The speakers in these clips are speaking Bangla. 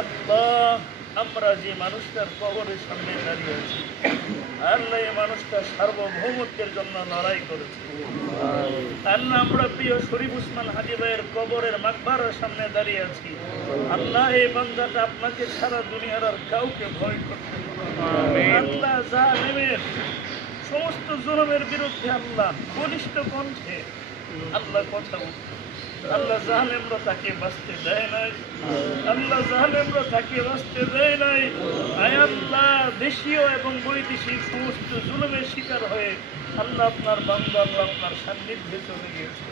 আল্লাহ, আমরা যে মানুষটার কবরের সামনে দাঁড়িয়ে আছি, আল্লাহ এই মানুষটা সার্বভৌমত্বের জন্য লড়াই করেছে। আল্লাহ, আমরা প্রিয় শরীফ উসমান হাজী ভাইয়ের কবরের মাকবারের সামনে দাঁড়িয়ে আছি। আল্লাহ, এই বান্দাটা আপনাকে সারা দুনিয়ার আর কাউকে ভয় করতে আল্লাহ জালেমের সমস্ত জুলুমের বিরুদ্ধে আল্লাহ বলিষ্ঠ কণ্ঠে আল্লাহ কথা বলছে। আল্লাহ, জালেমরা তাকে বাঁচতে দেয় নাই। আল্লাহ, জালেমরা তাকে বাঁচতে দেয় নাই। আয় আল্লাহ, দেশীয় এবং বৈদেশিক সমস্ত জুলুমের শিকার হয়ে আল্লাহ আপনার বান্দা আল্লাহ আপনার সান্নিধ্যে চলে গিয়েছে।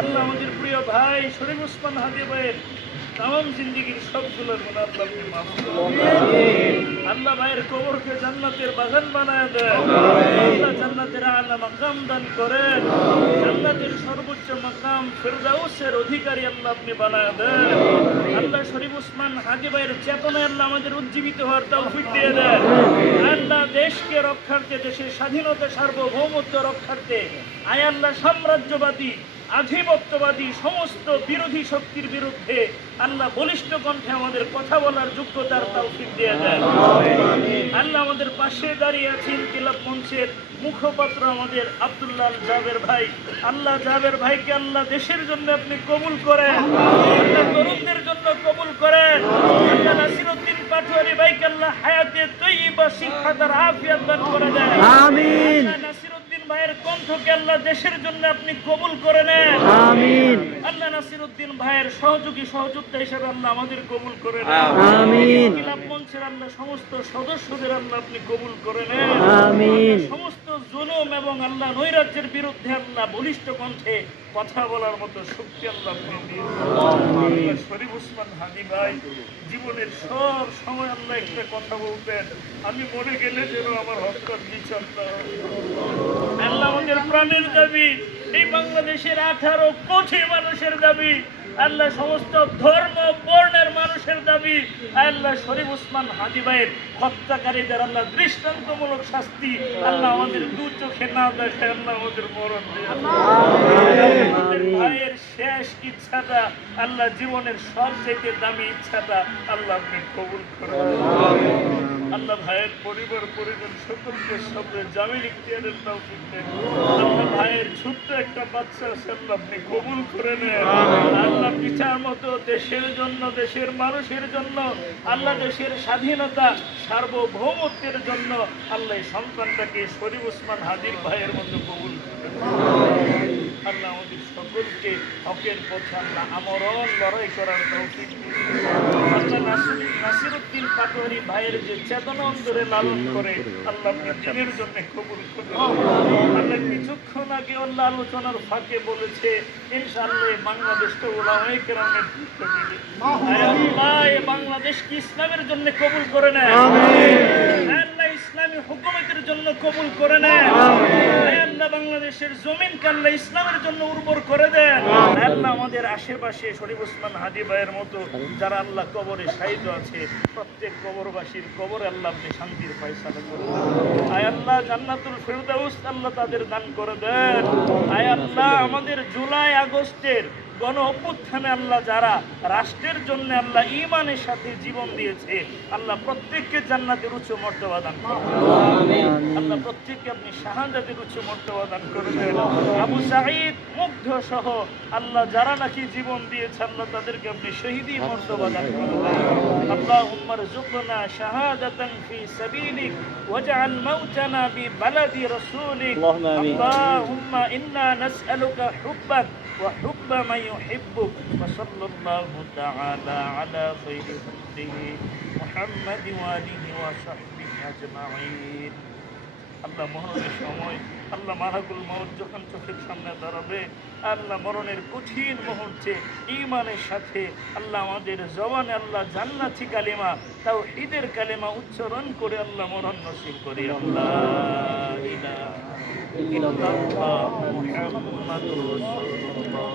আল্লাহ, আমাদের প্রিয় ভাই শরীফ উসমান হাজী ভাইয়ের তামাম জিন্দিগির সবগুলো গুনাহ আল্লাহ আপনি মাফ করুন। আল্লাহ, ভাইয়ের কবরকে জান্নাতের বাগান বানায় দেন। আল্লাহ, জান্নাতের আলা মাকাম দান করেন। জান্নাতের সর্বোচ্চ মাকাম ফিরদাউসের অধিকারী আল্লাহ আপনি বানায় দেন। আল্লাহ, শরীফ উসমান হাজী ভাইয়ের চেতনায় আল্লাহ আমাদের উজ্জীবিত হওয়ার তৌফিক দিয়ে দেন। আল্লাহ, দেশকে রক্ষার্থে, দেশের স্বাধীনতা সার্বভৌমত্ব রক্ষার্থে আয় আল্লাহ সাম্রাজ্যবাদী আধিপত্যবাদী সমস্ত বিরোধী শক্তির বিরুদ্ধে আল্লাহ বলিষ্ঠ কণ্ঠে আমাদের কথা বলার যোগ্যতার তৌফিক দিয়ে দেন। আল্লাহ, আমাদের পাশে দাঁড়িয়ে আছেন ক্লাব মঞ্চের মুখপাত্র আমাদের আব্দুল্লাহ জাবের ভাই। আল্লাহ, জাবের ভাইকে আল্লাহ দেশের জন্য আপনি কবুল করেন। আল্লাহ, তরুণদের জন্য কবুল করেন। আল্লাহ, নাসিরউদ্দিন পাটোয়ারি ভাইকে আল্লাহ হায়াতে তৈয়বা সিহহাত আর আফিয়াত দান করে দেন। আমিন। নাসিরউদ্দিন ভাইয়ের কণ্ঠকে আল্লাহ দেশের জন্য আপনি কবুল করে নেন। আমিন। আল্লাহ, নাসিরউদ্দিন ভাইয়ের সহযোগী সহযোদ্ধা হিসেবে আল্লাহ আমাদের কবুল করে নেন। আমিন। ক্লাব মঞ্চের আল্লাহ সমস্ত সদস্যদের আল্লাহ আপনি কবুল করে নেন। আমিন। সমস্ত জুলুম এবং আল্লাহ নৈরাজ্যের বিরুদ্ধে আল্লাহ বলিষ্ঠ কণ্ঠে কথা বলার মতো শক্তি আল্লাহ আপনি দিন। আল্লাহ, শরীফ উসমান হাজী ভাই জীবনের সব সময় আল্লাহ একটা কথা বলতেন, আমি মরে গেলে যেন আমার হত্যার বিচার না হয়। আল্লাহ, আমাদের প্রাণের দাবি, এই বাংলাদেশের 18 কোটি মানুষের দাবি, আল্লাহ সমস্ত ধর্ম বর্ণের মানুষের দাবি, আল্লাহ শরীফ উসমান হাজী ভাইয়ের হত্যাকারীদের আল্লাহ দৃষ্টান্তমূলক শাস্তি আল্লাহ আমাদের দু চোখে না দেখে আল্লাহ আমাদের মরণ দিয়ে আমাদের ভাইয়ের শেষ ইচ্ছাটা আল্লাহ জীবনের সবচেয়ে দামি ইচ্ছাটা আল্লাহ আপনি কবুল করেন। আল্লাহ, ভাইয়ের পরিবার পরিজন সকলকে সবরে জামিন ইখতিয়ারের তৌফিক দেন। আল্লাহ, ভাইয়ের ছোট্ট একটা বাচ্চা আছে আল্লাহ আপনি কবুল করে নেন। আল্লাহ, পিতার মতো দেশের জন্য, দেশের মানুষের জন্য, আল্লাহ দেশের স্বাধীনতা সার্বভৌমত্বের জন্য আল্লাহ সন্তানটাকে শরীফ উসমান হাজীর ভাইয়ের মতো কবুল করেন। আল্লাহ, আমাদের সকলকে হকের পথে আল্লাহ আমরণ লড়াই করার তৌফিক দিন। আল্লাহ, নাসিরউদ্দিন পাটোয়ারি ভাইয়ের যে চেতনা অন্তরে লালন করে আল্লাহ আপনি দিনের জন্য কবুল করুন। আল্লাহ, কিছুক্ষণ আগে আল্লাহ আলোচনার ফাঁকে বলেছে ইনশাআল্লাহ বাংলাদেশটা উলামায়ে কেরামের দিকে আল্লাহ এই বাংলাদেশকে ইসলামের জন্য কবুল করে নেন। আল্লাহ, ইসলামী হুকুমতের জন্য কবুল করে নেন। আল্লাহ, বাংলাদেশের জমিনকে আল্লাহ ইসলামের জন্য উর্বর করে দেন। আল্লাহ, আমাদের আশেপাশে শরীফ উসমান হাজী ভাইয়ের মতো যারা আল্লাহ কবরে শায়িত আছে প্রত্যেক কবরবাসীর কবরে আল্লাহ আপনি শান্তির ফয়সালা করে দেন। আয় আল্লাহ, জান্নাতুল ফিরদাউস আল্লাহ তাদের দান করে দেন। আয় আল্লাহ, আমাদের জুলাই আগস্টের গণ অভ্যুত্থানে আল্লাহ যারা রাষ্ট্রের জন্য আল্লাহ ঈমানের সাথে জীবন দিয়েছে আল্লাহ প্রত্যেককে জান্নাতের উচ্চ মর্যাদা দান করুন। আল্লাহ, প্রত্যেককে আপনি শাহাদাতের উচ্চ মর্যাদা দান করুন। আবু সাঈদ মুগ্ধ সহ আল্লাহ যারা নাকি জীবন দিয়েছে আল্লাহ তাদেরকে আপনি শহীদি মর্যাদা দান করুন। আল্লাহুম্মা রযুকনা শাহাদাতান ফি সাবিলিক ওয়াজআল মাউতানা বিবালাদি রাসূলিক। আল্লাহুম্মা ইন্না নাসআলুকা হুব্বাক وحب من يحبك وصلى الله تعالى على خير خلقه محمد وآله وصحبه أجمعين। আল্লাহ, মরণের সময় আল্লাহ মালাকুল মউত যখন চোখের সামনে দাঁড়াবে আল্লাহ মরণের কঠিন মুহূর্তে ঈমানের সাথে আল্লাহ আমাদের জবানে আল্লাহ জান্নাতি কালিমা তাওহীদের কালিমা উচ্চারণ করে আল্লাহ মরণ নসিব করি। আল্লাহ ইলাহা ইল্লাল্লাহ মুহাম্মাদুর রাসূলুল্লাহ।